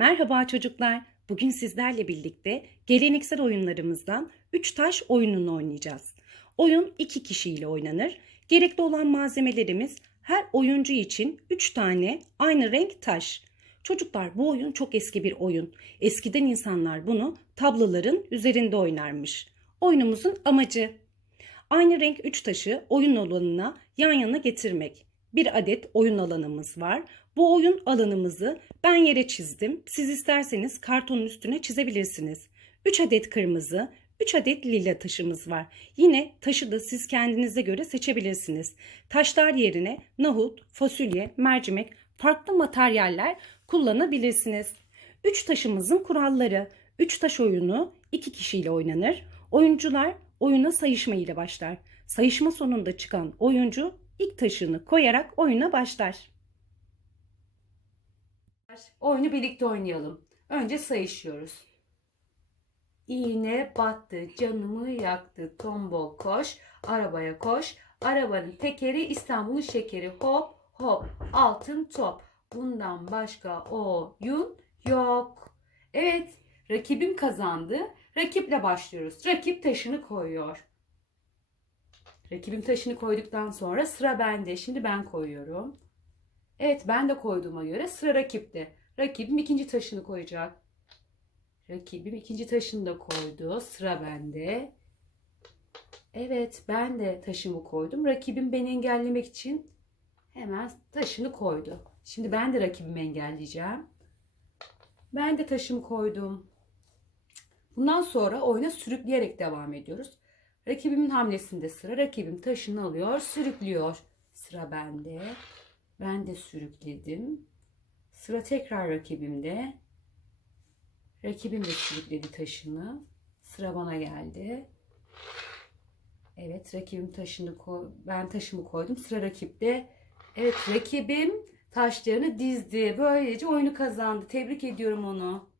Merhaba çocuklar. Bugün sizlerle birlikte geleneksel oyunlarımızdan 3 taş oyununu oynayacağız. Oyun 2 kişiyle oynanır. Gerekli olan malzemelerimiz her oyuncu için 3 tane aynı renk taş. Çocuklar bu oyun çok eski bir oyun. Eskiden insanlar bunu tabloların üzerinde oynarmış. Oyunumuzun amacı aynı renk 3 taşı oyun alanına yan yana getirmek. Bir adet oyun alanımız var. Bu oyun alanımızı ben yere çizdim. Siz isterseniz kartonun üstüne çizebilirsiniz. 3 adet kırmızı, 3 adet lila taşımız var. Yine taşı da siz kendinize göre seçebilirsiniz. Taşlar yerine nahut, fasulye, mercimek, farklı materyaller kullanabilirsiniz. 3 taşımızın kuralları. 3 taş oyunu 2 kişiyle oynanır. Oyuncular oyuna sayışma ile başlar. Sayışma sonunda çıkan oyuncu ilk taşını koyarak oyuna başlar. Oyunu birlikte oynayalım. Önce sayışıyoruz. İğne battı, canımı yaktı, tombol koş, arabaya koş, arabanın tekeri İstanbul'un şekeri hop hop, altın top. Bundan başka oyun yok. Evet, rakibim kazandı. Rakiple başlıyoruz. Rakip taşını koyuyor. Rakibim taşını koyduktan sonra sıra bende. Şimdi ben koyuyorum. Evet ben de koyduğuma göre sıra rakipte. Rakibim ikinci taşını koyacak. Rakibim ikinci taşını da koydu. Sıra bende. Evet ben de taşımı koydum. Rakibim beni engellemek için hemen taşını koydu. Şimdi ben de rakibimi engelleyeceğim. Ben de taşımı koydum. Bundan sonra oyuna sürükleyerek devam ediyoruz. Rakibimin hamlesinde sıra. Rakibim taşını alıyor, sürüklüyor. Sıra bende. Ben de sürükledim. Sıra tekrar rakibimde. Rakibim de sürükledi taşını. Sıra bana geldi. Evet rakibim taşını ben taşımı koydum. Sıra rakipte. Evet rakibim taşlarını dizdi. Böylece oyunu kazandı. Tebrik ediyorum onu.